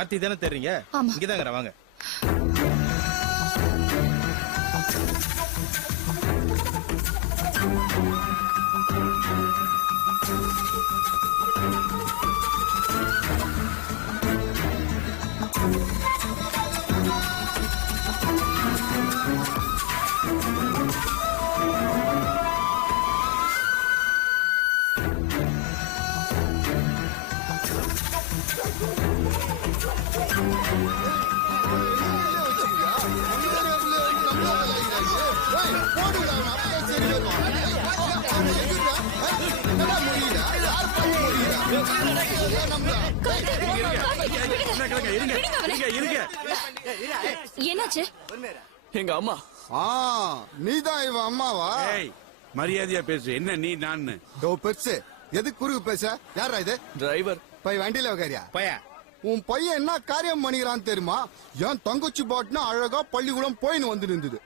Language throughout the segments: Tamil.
கார்த்தி தானே தெரியுங்க? இங்கதாங்க வாங்க. என்னாச்சு? எங்க அம்மா. நீதான் இவன் அம்மாவா? மரியாதையா பேசு. என்ன நீ நான் பெருசு எது குறுக்கு பேச? யாரா இது? டிரைவர். போய் வண்டியில உட்காரியா? பையா உன் பையன் என்ன காரியம் பண்ணிக்கிறான்னு தெரியுமா? என் தங்கச்சி பாட்டுனா அழகா பள்ளிக்கூடம் போயின்னு வந்து நின்றுது.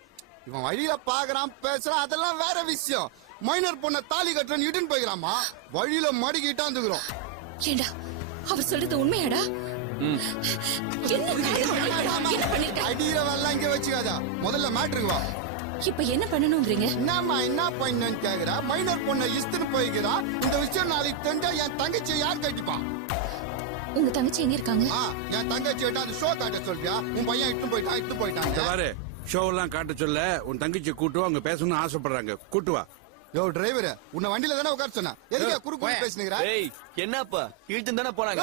இவன் வழியில பாக்குறான் பேசுறான், அதெல்லாம் வேற விஷயம். மைனர் பொண்ண தாலி கட்டுறன்னு இட்டுன்னு போய்க்கிறாமா, வழியில மடிக்கிட்டாந்துக்கிறோம். ஏண்டா அவர் சொல்றது உண்மையாடா? அடிக்கிறவெல்லாம் இங்க வச்சுக்காதா, முதல்ல மேட்ருக்கு வா. இப்ப என்ன பண்ணணும்ன்றீங்க? என்னம்மா என்ன பண்ணு கேக்குறா? மைனர் பொண்ண இஸ்துன்னு போய்க்கிறா. இந்த விஷயம் நாளைக்கு தெரிஞ்சா என் தங்கச்சியை யார் கட்டிப்பான்? உங்க தங்கச்சி எங்க இருக்காங்க? என் தங்கச்சி அந்த ஷோ காட்ட சொல்றியா? உன் பையன் இட்டு போயிட்டான். ஷோ எல்லாம் காட்ட சொல்ல, உன் தங்கச்சி கூட்டுவா, அவங்க பேசணும்னு ஆசைப்படுறாங்க. கூட்டுவா. யோ டிரைவர், உன்னை வண்டியில தானே உட்கார சொன்னா, எதுக்கு குறுக்கு பேசுனீங்க? ஏய் என்னப்பா இழுத்து தானே போனாங்க.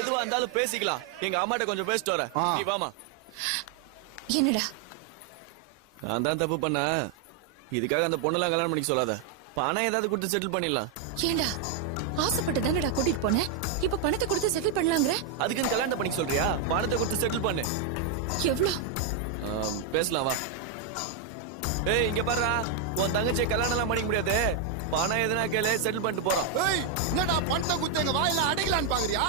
எதுவா இருந்தாலும் பேசிக்கலாம். எங்க அம்மாட்ட கொஞ்சம் பேசிட்டு வரேன். நீ வாமா. என்னடா? நான் தான் தப்பு பண்ண. இதுக்காக அந்த பொண்ணெல்லாம் கல்யாணம் பண்ணிக்க சொல்லாத. பணம் ஏதாவது கொடுத்து செட்டில் பண்ணிடலாம். ஏண்டா ஆசைப்பட்டு தானடா கூட்டிட்டு போனேன். இப்ப பணத்தை கொடுத்து செட்டில் பண்ணலாங்கிற? அதுக்குன்னு கல்யாணம் பண்ணிக்க சொல்றியா? பணத்தை கொடுத்து செட்டில் பண்ணு. எவ்வளவு பேசலாம் வா. ஏய் இங்க பாருடா, உன் தங்கச்சி கல்யாணம் எல்லாம் பண்ணிக்க முடியாது. பணம் எதுனா கேளு, செட்டில் பண்ணிட்டு போறோம். ஏய் என்னடா பணத்தை குத்து எங்க வாயில அடைக்கலான்னு பாக்குறியா?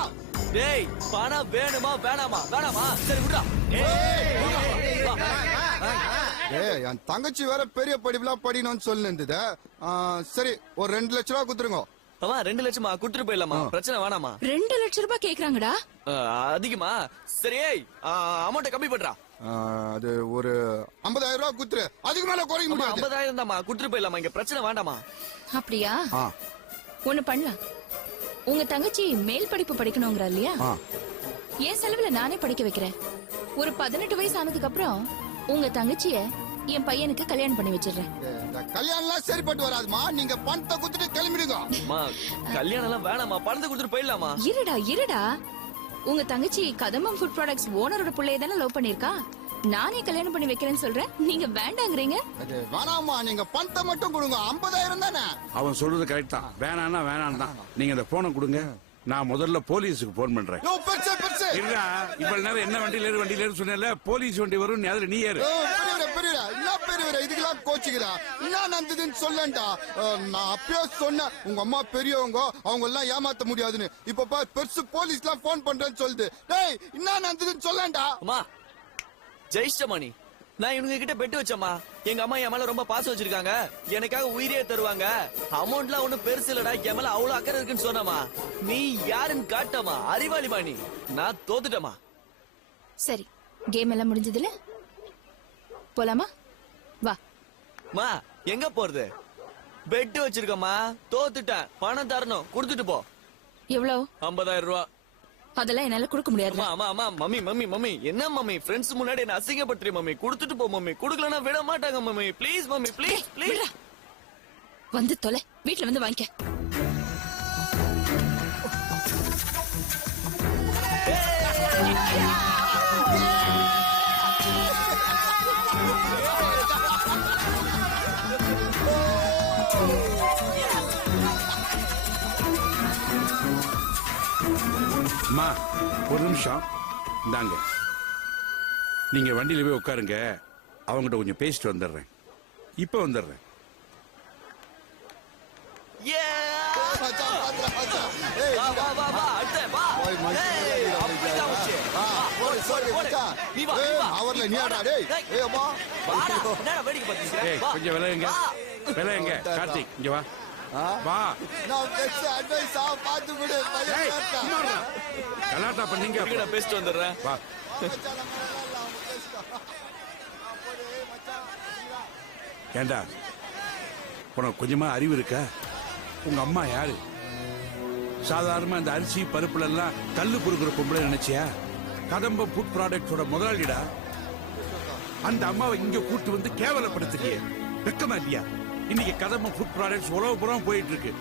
டேய் பணம் வேணுமா வேணாமா? வேணாமா? சரி விடுடா. ஏய் என் தங்கச்சி வேற பெரிய படிப்புலாம் படிக்கணும்னு சொல்லிருந்தது. சரி ஒரு 2 லட்சம் ரூபாய் குடுத்துருங்க. ஆமா 2 லட்சமா குடுத்துட்டு போயிடலாமா? பிரச்சனை வேணாமா? 2 லட்சம் ரூபாய் கேக்குறாங்கடா. அதிகமா? சரி அமௌண்ட் கம்மி பண்றா. அது ஒரு 50,000 ரூபாய் குடுத்துரு. அதுக்கு மேல குறைக்க முடியாது. 50,000 தாமா, குடுத்துட்டு போயிடலாமா? இங்க பிரச்சனை வேண்டாமா? அப்படியா? ஒண்ணு பண்ணலாம். உங்க தங்கச்சி மேல் படிப்பு படிக்கணும்ங்கறா இல்லையா? என் செலவுல நானே படிக்க வைக்கிறேன். ஒரு 18 வயசு ஆனதுக்கு அப்புறம் உங்க தங்கச்சிய என் பையனுக்கு கல்யாணம் பண்ணி வச்சிடுறேன். கல்யாணம் சரிப்பட்டு வராதுமா, நீங்க பணத்தை குடுத்துட்டு கிளம்பிடுங்க. கல்யாணம் எல்லாம் வேணாமா, பணத்தை குடுத்துட்டு போயிடலாமா? இருடா உங்க தங்கச்சி கதம்பம் ஃபுட் ப்ராடக்ட்ஸ் ஓனரோட பிள்ளைய தானே லவ் பண்ணிருக்கா. நானே கல்யாணம் பண்ணி வைக்கிறேன்னு சொல்றேன், நீங்க வேண்டாங்கறீங்க. வேணாமா, நீங்க பணத்தை மட்டும் கொடுங்க. 50,000 தானே. அவன் சொல்றது கரெக்ட் தான். வேணான்னா வேணாம் தான். நீங்க அந்த போனை கொடுங்க, நான் முதல்ல போலீஸுக்கு போன் பண்றேன். இவ்வளவு நேரம் என்ன வண்டியில ஏறு சொன்ன, போலீஸ் வண்டி வரும், நீ ஏறு. இதுக்கெல்லாம் கோச்சுக்கிறா என்ன நடந்ததுன்னு சொல்லண்டா. நான் அப்பயே சொன்னேன், உங்க அம்மா பெரியவங்க, அவங்க எல்லாம் ஏமாத்த முடியாதுன்னு. இப்ப பெருசு போலீஸ் எல்லாம் போன் பண்றேன்னு சொல்லுது. டேய் என்ன நடந்ததுன்னு சொல்லண்டா. அம்மா ஜெயிச்சமானி, நான் இவங்க கிட்ட பெட்டு வச்சம்மா. எங்க அம்மா என் மேல ரொம்ப பாசம் வச்சிருக்காங்க, எனக்காக உயிரே தருவாங்க. அமௌண்ட்லாம் ஒண்ணும் பெருசு இல்லடா, என் மேல அவ்வளவு அக்கறை இருக்குன்னு சொன்னமா. நீ யாருன்னு காட்டமா, அறிவாளிமா நீ. நான் தோத்துட்டமா. சரி கேம் எல்லாம் முடிஞ்சதுல போலாமா? வா. மா எங்க போறது? பெட்டு வச்சிருக்கமா, தோத்துட்டேன். பணம் தரணும், கொடுத்துட்டு போ. எவ்வளவு? 50,000 ரூபாய். அதெல்லாம் என்னால கொடுக்க முடியாது. மம்மி என்ன மம்மி, ஃப்ரெண்ட்ஸ் முன்னாடி என்ன அசிங்கப்படுத்துறீ மம்மி. கொடுத்துட்டு போ மம்மி. கொடுக்கலனா விட மாட்டாங்க மம்மி. Please mummy, please. வந்து தொலை, வீட்ல வந்து வாங்கிக்க. அம்மா ஒரு நிமிஷம் இந்தாங்க. நீங்க வண்டியில போய் உட்காருங்க, அவங்ககிட்ட கொஞ்சம் பேசிட்டு வந்துடுறேன். இப்ப வந்துடுறேன். கொஞ்சம் விளையுங்க. கார்த்திக் இங்க வா. வா நான் பெருசு அட்வைஸ் பார்த்து விடு ஏய், பையன் கேட்டா. சும்மா இருடா. கலாட்டா பண்ணீங்க இருங்க, நான் பேசிட்டு வந்துடுறேன். வா மச்சான், நம்ம நல்லா இல்ல, அவங்க பேசிட்டோம். போடு, மச்சான், சரியா? ஏண்டா உனக்கு கொஞ்சமா அறிவு இருக்கா? உங்க அம்மா யாரு? சாதாரணமா இந்த அரிசி பருப்புல எல்லாம் கல்லு பொறுக்கிற பொம்பளை நினைச்சியா? கதம்ப ஃபுட் ப்ராடக்ட்ஸோட முதலாளிடா. அந்த அம்மாவை இங்க கூட்டு வந்து கேவலப்படுத்துறியே, வெக்கமா இல்லையா? இன்னைக்கு கதம்ப ஃபுட் ப்ராடக்ட்ஸ் உலக புறம் போயிட்டு இருக்கு.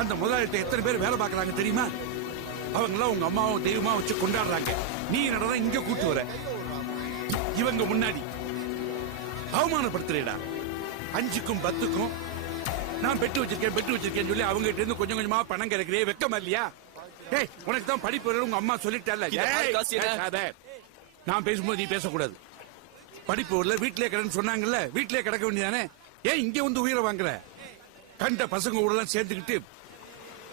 அந்த முதலாளிட்ட எத்தனை பேர் வேலை பார்க்கறாங்க தெரியுமா? அவங்க எல்லாம் உங்க அம்மாவும் தெய்வமா வச்சு கொண்டாடுறாங்க. நீ என்னடா இங்க கூட்டு வர? இவங்க முன்னாடி அவமானப்படுத்துறேடா. 5க்கும் 10க்கும் நான் பெட்டு வச்சிருக்கேன் சொல்லி அவங்க கிட்ட இருந்து கொஞ்சம் கொஞ்சமா பணம் கிடைக்கிறே, வெக்கமா இல்லையா? டேய், உனக்கு தான் படிப்பு வரணும், உங்க அம்மா சொல்லிட்டால. இது பாரு காசு என்ன? பேசாத. நான் பேசும்போது நீ பேசக்கூடாது. படிப்பு வரல, வீட்லயே கிடன்னு சொன்னாங்கல்ல, வீட்லயே கிடக்க வேண்டியதானே? ஏன் இங்க வந்து உயிரை வாங்குற? கண்ட பசங்க கூட எல்லாம் சேர்த்துக்கிட்டு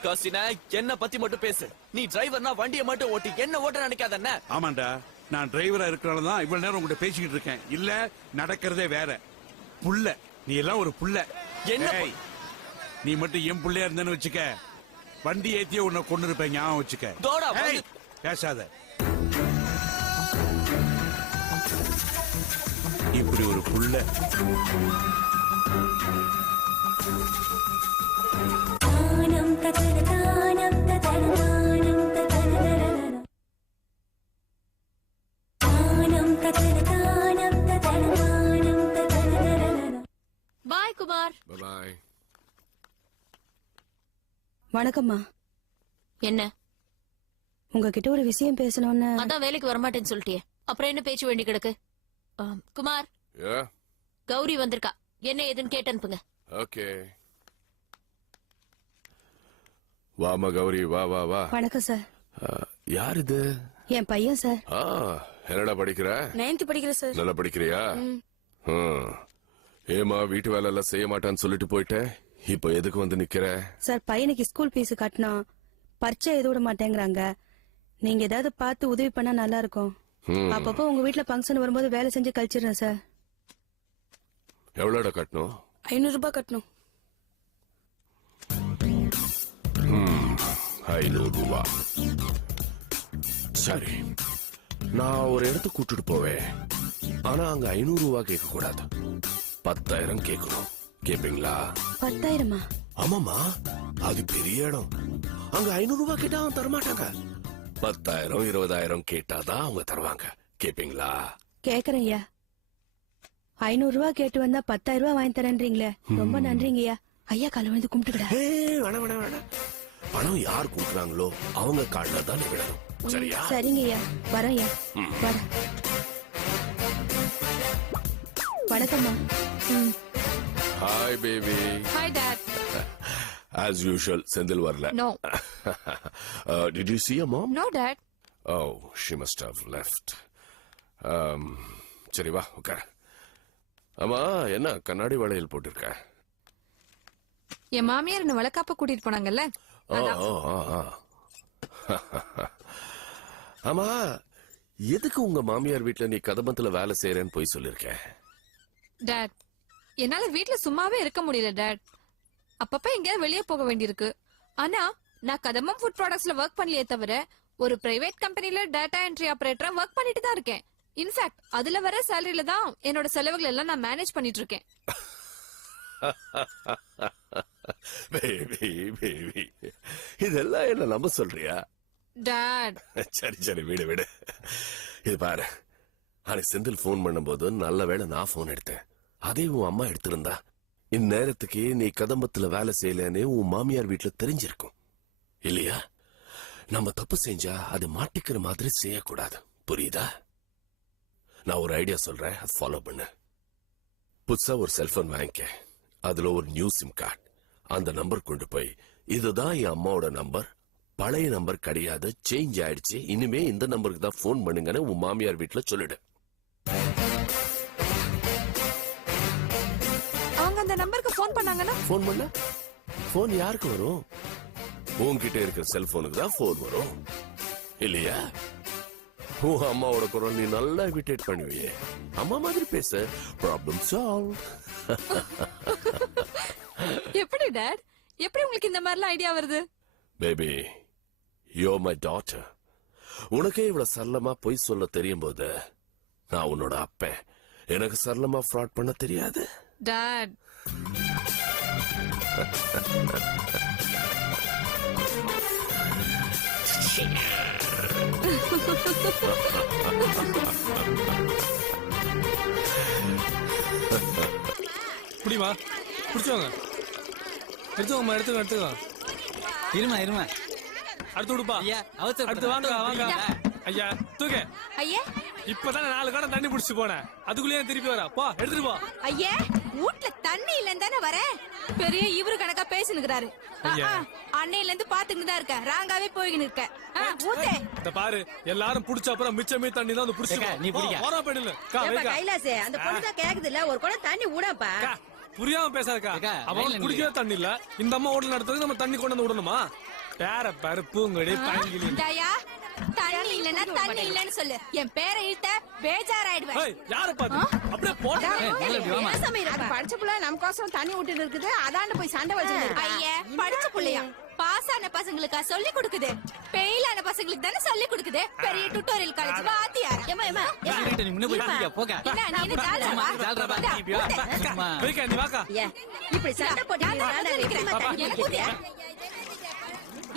காசினா, என்ன பத்தி மட்டும் பேசு. நீ டிரைவர்னா வண்டியை மட்டும் ஓட்டி என்ன ஓட்ட நினைக்காத என்ன? ஆமாண்டா, நான் டிரைவரா இருக்கிறனாலதான் இவ்வளவு நேரம் உங்ககிட்ட பேசிக்கிட்டு இருக்கேன். இல்ல நடக்கிறதே வேற. புள்ள, நீ எல்லாம் ஒரு புள்ள. என்ன ஏய், நீ மட்டும் என் புள்ளையா இருந்தேன்னு வச்சுக்க, வண்டி ஏத்தியே உன்னை கொண்டு இருப்பேன், ஞாபகம் வச்சுக்க. தோடா, ஏய், பேசாத. இப்படி ஒரு புள்ள தானம் ததன தானம் ததன தானம் ததன தானம் ததன தானம் ததன தானம் ததன. பாய் குமார். பாய். வணக்கம்மா. என்ன? உங்ககிட்ட ஒரு விஷயம் பேசணும்னு. அதான் வேலைக்கு வரமாட்டேன்னு சொல்லிட்டியே, அப்புறம் என்ன பேச்சு வேண்டி கிடக்கு? குமார், Yeah. கௌரி வந்திருக்கா, என்ன ஏதுன்னு கேட்டு அனுப்புங்க. Okay. வாமா கௌரி, வா வா வா. வணக்கம் சார். யார் இது? என் பையன் சார். என்னடா படிக்கிற? 9th படிக்கிறேன் சார். நல்லா படிக்கிறியா? ஏமா வீட்டு வேலை எல்லாம் செய்ய மாட்டான்னு சொல்லிட்டு போயிட்டேன், இப்போ எதுக்கு வந்து நிக்கிற? சார், பையனுக்கு ஸ்கூல் ஃபீஸ் கட்டணும், பரீட்சை எழுத விட மாட்டேங்கிறாங்க. நீங்க ஏதாவது பார்த்து உதவி பண்ணா நல்லா இருக்கும். அப்பப்போ உங்க வீட்டுல ஃபங்க்ஷன் வரும்போது வேலை செஞ்சு கழிச்சிடுறேன் சார். எவ்வளோடா கட்டணும்? 500 ரூபாய் கட்டணும். 500 ரூபா. சரி, நான் ஒரு இடத்துக்கு கூட்டிட்டு போவேன். ஆனா அங்க 500 ரூபா கேட்க கூடாது, 10,000 கேட்கணும். கேப்பீங்களா? 10,000? ஆமாமா, அது பெரிய இடம். அங்க 500 ரூபாய் கேட்டா அவன் தரமாட்டாங்க. 10,000 20,000 கேட்டாதான் அவங்க தருவாங்க. கேப்பீங்களா? கேக்குறேன் ஐயா. 500 ரூபாய் கேட்டு வந்தா 10,000 ரூபாய் வாங்கி தரேன்றீங்களே, ரொம்ப நன்றிங்க ஐயா. ஐயா கால வந்து கும்பிட்டுக்கிட. வேணாம் வேணாம் வேணாம். பணம் யார் கொடுக்குறாங்களோ அவங்க கால்ல தான் நீ விடணும். சரியா? சரிங்க ஐயா, வரேன் ஐயா. வரேன். வணக்கம்மா. Hi baby. Hi dad. As usual, Senthil வரல. No. Did you see your mom? No dad. Oh, she must have left. சரி வா உட்கார. ஆமா, என்ன கண்ணாடி வளையல் போட்டிருக்க? என் மாமியார் என்ன வளக்காப்ப கூட்டிட்டு போனாங்கல்ல. ஆமா, எதுக்கு உங்க மாமியார் வீட்டுல நீ கதம்பத்துல வேலை செய்யறேன்னு போய் சொல்லிருக்க? டாட், என்னால வீட்ல சும்மாவே இருக்க முடியல டாட். அப்பப்ப எங்கேயாவது வெளியே போக வேண்டியிருக்கு. ஆனா நான் கதம்பம் ஃபுட் ப்ராடக்ட்ஸ்ல ஒர்க் பண்ணலையே தவிர ஒரு பிரைவேட் கம்பெனில டேட்டா என்ட்ரி ஆபரேட்டரா ஒர்க் பண்ணிட்டு தான் இருக்கேன். இன்ஃபேக்ட் அதுல வர சேலரியில தான் என்னோட செலவுகள் எல்லாம் நான் மேனேஜ் பண்ணிட்டு இருக்கேன். பேபி பேபி, இதெல்லாம் என்ன நம்ப சொல்றியா? டாட். சரி சரி, விடு விடு. இது பாரு, அன்னைக்கு செந்தில் போன் பண்ணும்போது நல்ல வேளை நான் போன் எடுத்தேன். அதே உன் அம்மா எடுத்திருந்தா இந்நேரத்துக்கு நீ கதம்பத்துல வேலை செய்யலன்னு உன் மாமியார் வீட்டுல தெரிஞ்சிருக்கும் இல்லையா? நம்ம தப்பு செஞ்சா அது மாட்டிக்கிற மாதிரி செய்யக்கூடாது, புரியுதா? நான் ஒரு ஐடியா சொல்றேன், அது ஃபாலோ பண்ணு. புதுசா ஒரு செல்போன் வாங்கிக்க, அதுல ஒரு நியூ சிம் கார்டு, அந்த நம்பர் கொண்டு போய் இதுதான் என் அம்மாவோட நம்பர், பழைய நம்பர் கிடையாது, சேஞ்ச் ஆயிடுச்சு, இனிமே இந்த நம்பருக்கு தான் போன் பண்ணுங்கன்னு உன் மாமியார் வீட்டுல சொல்லிடு. அவங்க அந்த நம்பருக்கு போன் பண்ணாங்கன்னா? போன் பண்ண போன் யாருக்கு வரும்? உன்கிட்ட இருக்கிற செல்போனுக்கு தான் போன் வரும் இல்லையா? உன் அம்மாவோட குரல் நீ நல்லா இமிட்டேட் பண்ணுவியே, அம்மா மாதிரி பேச, ப்ராப்ளம் சால்வ். எப்படி டாட்? எப்படி உங்களுக்கு இந்த மாதிரிலாம் ஐடியா வருது? Baby, you my daughter. உனக்கே இவ்வளவு சரளமா பொய் சொல்ல தெரியும் போது நான் உன்னோட அப்பன். எனக்கு சரளமா ஃப்ராட் பண்ண தெரியாது. டாட், புடிமா புடிச்சோங்க. எடுத்துக்கோமா, எடுத்துக்கோ. இருமா அடுத்து விடுப்பா. ஐயா, அவசரம் அடுத்து வாங்க வாங்க. ஐயா தூக்க. ஐயே இப்பதான் 4 குடம் தண்ணி புடிச்சு போனேன். அதுக்குள்ளேயே திருப்பி வர. போ எடுத்துட்டு போ. ஐயே, வீட்ல தண்ணி இல்லன்னு தானே வரேன். பெரிய இவரு கணக்கா பேசினுக்கிறாரு. ஐயா. அன்னையில இருந்து பாத்துக்கிட்டு தான் இருக்கேன். ராங்காவே போய்கின்னு இருக்கேன். ஊத்தே. இந்த பாரு, எல்லாரும் புடிச்ச அப்புறம் மிச்சமே தண்ணி தான் வந்து புடிச்சு. ஏக்கா, நீ பிடிக்க. ஓரா போயிடல. கைலாசே, அந்த பொண்ணு தான் கேக்குதுல்ல, ஒரு குடம் தண்ணி ஊடப்பா. புரியாம பேசாதக்கா. ஏக்கா, அவன் லைன்ல குடிக்கவே தண்ணி இல்ல. இந்த அம்மா ஹோட்டல் நடத்துறது நம்ம தண்ணி கொண்டு வந்து விடணுமா? பேர பாரு, பூங்கடி பைங்கிலி. தயா, தண்ணி இல்லன்னா தண்ணி இல்லன்னு சொல்லு. என் பேரை இழுத்த பேஜாராயிடுவேன். ஏய், யார பாத்து? அப்படியே போடா. படிச்ச புள்ள நமக்கோசரம் தண்ணி ஊட்டிட்டு இருக்குது, அதாண்ட போய் சண்டை வச்சு. ஐயே, படிச்ச புள்ளையா? பாஸ் ஆன பசங்களுக்கா சொல்லி கொடுக்குது? ஃபெயில் ஆன பசங்களுக்கு தானே சொல்லி கொடுக்குது. பெரிய டுட்டோரியல் காலேஜ் வாத்தியார். நீ முன்ன போய் குடிக்க, போக. என்ன நீ ஜாலரா வா. ஜாலரா நீ இப்படி வா. அம்மா. வைக்க நீ வாக்கா. இப்படி சண்டை போட்டு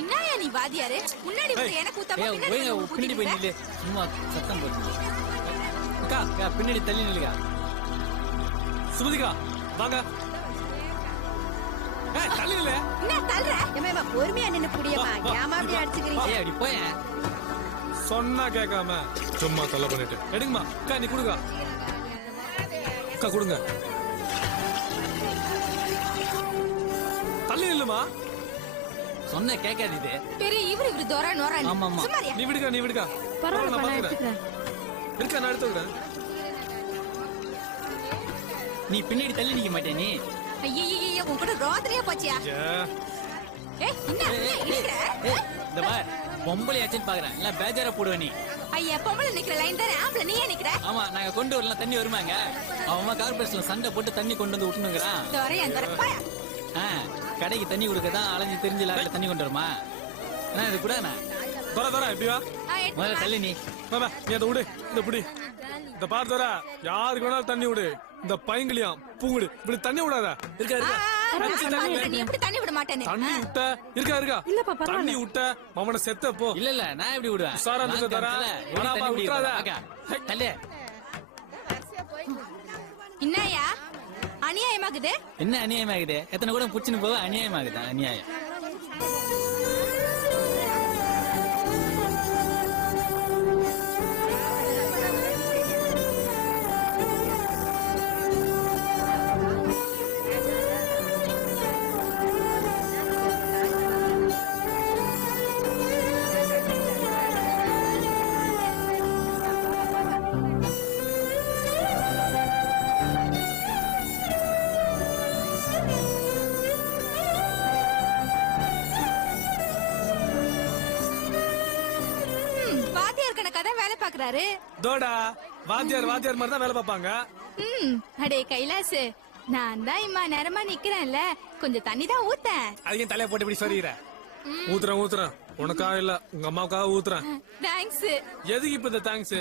என்னயா நீ வாதியாரு? முன்னாடி வந்து எனக்கு ஊத்தாம ஏய், பின்னாடி ஒழுங்கா வந்து பின்னாடி போய் நில்லு. சும்மா சத்தம் போட்டு. அக்கா, பின்னாடி தள்ளி நில்லுங்க. சுமதிகா வாங்க. ஏய், தள்ளி இல்ல. என்ன தள்ளுற? பொறுமையா நின்னு புடியமா, ஏமா அப்படி அடிச்சுக்கிறீங்க? ஏய், அப்படி போய. சொன்னா கேட்காம சும்மா தொல்லை பண்ணிட்டு. எடுங்கம்மா. அக்கா நீ கொடுங்க. அக்கா கொடுங்க. தள்ளி இல்லம்மா. சொன்ன கேட்காது இது. பெரிய இவரு தோரா நோரா. ஆமா, ஆமா. சும்மாரியா? நீ விடுங்க. பரவாயில்ல, நான் நான் பாத்துக்கிறேன். எடுத்துக்கிறேன். இருக்கா, நான் எடுத்துக்கிறேன். நீ பின்னாடி தள்ளி நிக்க மாட்டே நீ. ஐயய்யய்ய, உன் கூட ரோதனையா போச்சியா? ஏய், என்ன நிக்கிற? ஏய், இந்த பார், பொம்பளை ஆச்சுன்னு பாக்குறேன். இல்ல பேஜாரா போடுவ நீ. ஐயா, பொம்பளை நிக்கிற லைன் தானே. ஆம்பளை நீயே நிக்கிற. ஆமா, நாங்க கொண்டு வரலாம், தண்ணி வருமாங்க. அவன் அம்மா கார்பரேஷன்ல சண்டை போட்டு தண்ணி கொண்டு வந்து விட்டுனுங்கிறான். தோரையா தோரப்பாயா? கடைக்கு தண்ணி கொடுக்கதான் அலைஞ்சு தெரிஞ்சு லாரில தண்ணி கொண்டு வருமா? என்ன இது கூட தோரா இப்படி வா. முதல்ல தள்ளி நீ. வா, நீ அதை விடு. இந்த புடி. இந்த பார் தோரா, யாருக்கு வேணாலும் தண்ணி விடு. இந்த பையங்களையும் பூங்குடு இப்படி தண்ணி விடாத. இருக்கா நீ எப்படி தண்ணி விட மாட்டேன்னு? தண்ணி விட்ட இருக்கா தண்ணி விட்ட அவனை செத்த போ. இல்ல நான் எப்படி விடுவேன்? உஷாரா இருந்துக்க தரா. ஆனா அவன் விட்டுறாத. தள்ளு. என்னயா அநியாயமாகுது? என்ன அநியாயமாகுது? எத்தனை கூட புடிச்சுன்னு போக அநியாயமாகுதா? அநியாயம். பாக்குறாரு. தோடா வாத்தியார் மாதிரி தான் வேலை பார்ப்பாங்க. அடே கைலாஸ், நான் தான் இம்மா நேரமா நிக்கிறேன்ல, கொஞ்சம் தண்ணி தான் ஊத்தேன். அதையும் தலைய போட்டு இப்படி சொல்லிடுற. ஊத்துறேன். உனக்காக இல்ல, உங்க அம்மாவுக்காக ஊத்துறேன். தேங்க்ஸ். எதுக்கு இப்ப இந்த தேங்க்ஸ்?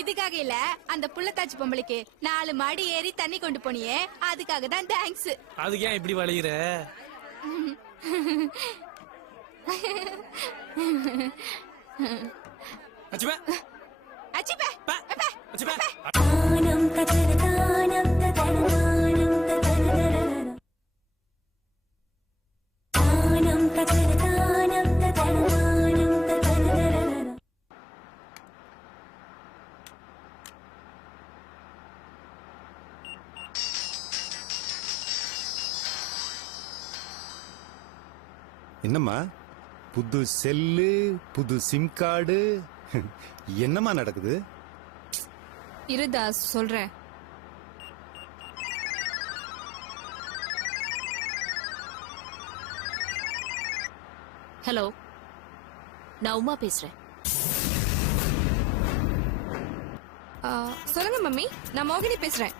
இதுக்காக இல்ல, அந்த புள்ளத்தாச்சி பொம்பளைக்கு 4 மாடி ஏறி தண்ணி கொண்டு போனியே, அதுக்காக தான் தேங்க்ஸ். அதுக்கு ஏன் இப்படி வளையிற? அச்சிபே அச்சிபே அச்சிபே. தானம் ததன தானம் ததன தானம் ததன தானம் ததன தானம் ததன தானம் ததன. என்னம்மா புது செல்லு, புது சிம் கார்டு, என்னம்மா நடக்குது? இருதா சொல்றேன். ஹலோ, நான் உமா பேசுறேன். சொல்லுங்க மம்மி, நான் மோகினி பேசுறேன்.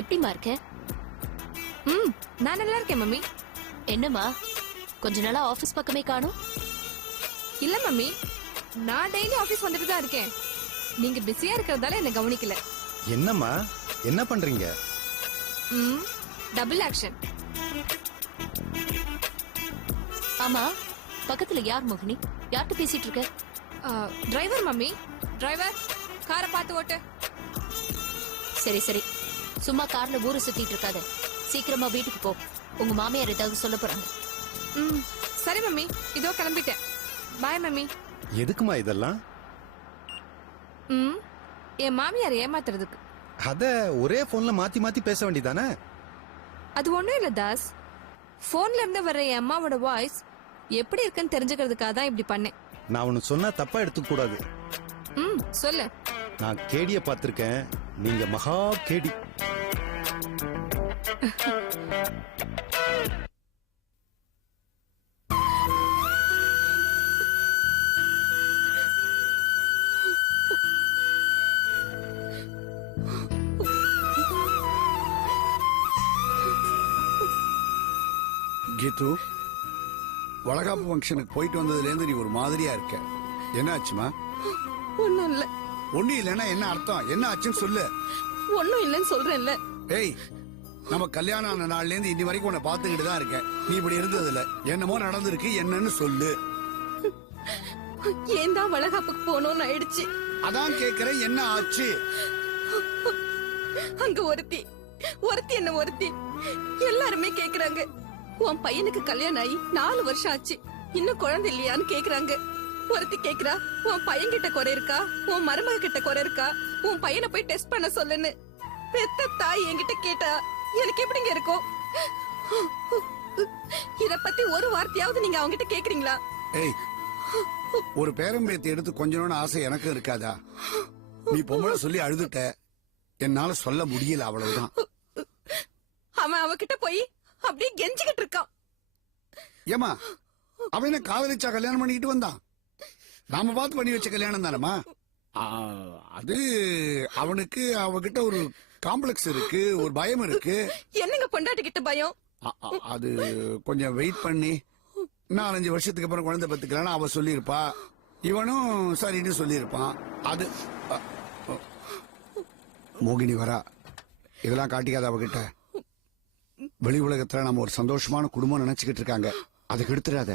எப்படிமா இருக்க? ம் நான் நல்லா இருக்கேன் மம்மி. என்னம்மா கொஞ்ச நாளா ஆபீஸ் பக்கமே காணோம்? இல்ல மம்மி, நான் டெய்லி ஆபீஸ் வந்துட்டு தான் இருக்கேன். நீங்க பிஸியா இருக்கறதால என்ன கவனிக்கல. என்னம்மா என்ன பண்றீங்க? ம் டபுள் ஆக்ஷன். ஆமா பக்கத்துல யார் மோகினி? யார்கிட்ட பேசிட்டு இருக்க? Driver mummy. டிரைவர் காரை பார்த்து ஓட்டு. சரி சரி, சும்மா கார்ல ஊரை சுத்திட்டு இருக்காத. சீக்கிரமா வீட்டுக்கு போ. உங்க மாமியார் ஏதாவது சொல்ல போறாங்க. ம் சரி மம்மி, இதோ கிளம்பிட்டேன். Bye mummy. எதுக்குமா இதெல்லாம்? ம் என் மாமியார் ஏமாத்துறதுக்கு. அத ஒரே போன்ல மாத்தி மாத்தி பேச வேண்டியதானே? அது ஒண்ணும் இல்ல தாஸ். போன்ல இருந்து வர்ற என் அம்மாவோட வாய்ஸ் எப்படி இருக்குன்னு தெரிஞ்சுக்கிறதுக்காக தான் இப்படி பண்ணேன். நான் ஒன்னு சொன்னா தப்பா எடுத்துக்க கூடாது. ம் சொல்லு. நான் கேடிய பார்த்திருக்கேன். நீங்க மகா கேடி. கீது, வளகாப்பு ஃபங்க்ஷனுக்கு போயிட்டு வந்ததுல இருந்து நீ ஒரு மாதிரியா இருக்க. என்ன ஆச்சுமா? ஒண்ணும் இல்ல. ஒண்ணு இல்லைன்னா என்ன அர்த்தம்? என்ன ஆச்சுன்னு சொல்லு. ஒண்ணும் இல்லன்னு சொல்றேன்ல. ஏய், நம்ம கல்யாணம் ஆன நாள்ல இருந்து இன்னி வரைக்கும் உன்னை பாத்துக்கிட்டு தான் இருக்கேன். நீ இப்படி இருந்தது இல்ல. என்னமோ நடந்திருக்கு, என்னன்னு சொல்லு. ஏன் தான் வளகாப்புக்கு போகணும்னு ஆயிடுச்சு. அதான் கேக்குறேன், என்ன ஆச்சு? அங்க ஒருத்தி என்ன ஒருத்தி எல்லாருமே கேக்குறாங்க, உன் பையனுக்கு கல்யாணம் ஆகி 4 வருஷம் ஆச்சு, இன்னும் குழந்தை இல்லையான்னு கேக்குறாங்க. ஒருத்தி கேக்குறா, உன் பையன் கிட்ட குறை இருக்கா, உன் மருமக கிட்ட குறை இருக்கா, உன் பையனை போய் டெஸ்ட் பண்ண சொல்லுன்னு பெத்த தாய் என்கிட்ட கேட்டா எனக்கு எப்படிங்க இருக்கும்? இத பத்தி ஒரு வார்த்தையாவது நீங்க அவங்க கிட்ட கேக்குறீங்களா? ஏய், ஒரு பேரம்பேத்தி எடுத்து கொஞ்சம் ஆசை எனக்கு இருக்காதா? நீ பொம்பளை சொல்லி அழுதுட்ட, என்னால சொல்ல முடியல, அவ்வளவுதான். அவன் அவகிட்ட போய் அப்படியே கெஞ்சிக்கிட்டு இருக்கான். ஏமா, அவன் என்ன காதலிச்சா கல்யாணம் பண்ணிக்கிட்டு வந்தான்? நாம பார்த்து பண்ணி வச்ச கல்யாணம் தானமா? அது அவனுக்கு அவகிட்ட ஒரு காம்ப்ளெக்ஸ் இருக்கு, ஒரு பயம் இருக்கு. என்னங்க பொண்டாட்டி கிட்ட பயம்? அது கொஞ்சம் வெயிட் பண்ணி 4-5 வருஷத்துக்கு அப்புறம் குழந்தை பெத்துக்கலான்னு அவ சொல்லியிருப்பா. இவனும் சரின்னு சொல்லியிருப்பான். அது மோகினி வரா, இதெல்லாம் காட்டிக்காத அவகிட்ட. வெளி உலகத்துல நம்ம ஒரு சந்தோஷமான குடும்பம் நினைச்சுக்கிட்டு இருக்காங்க, அதுக்கு எடுத்துடாத.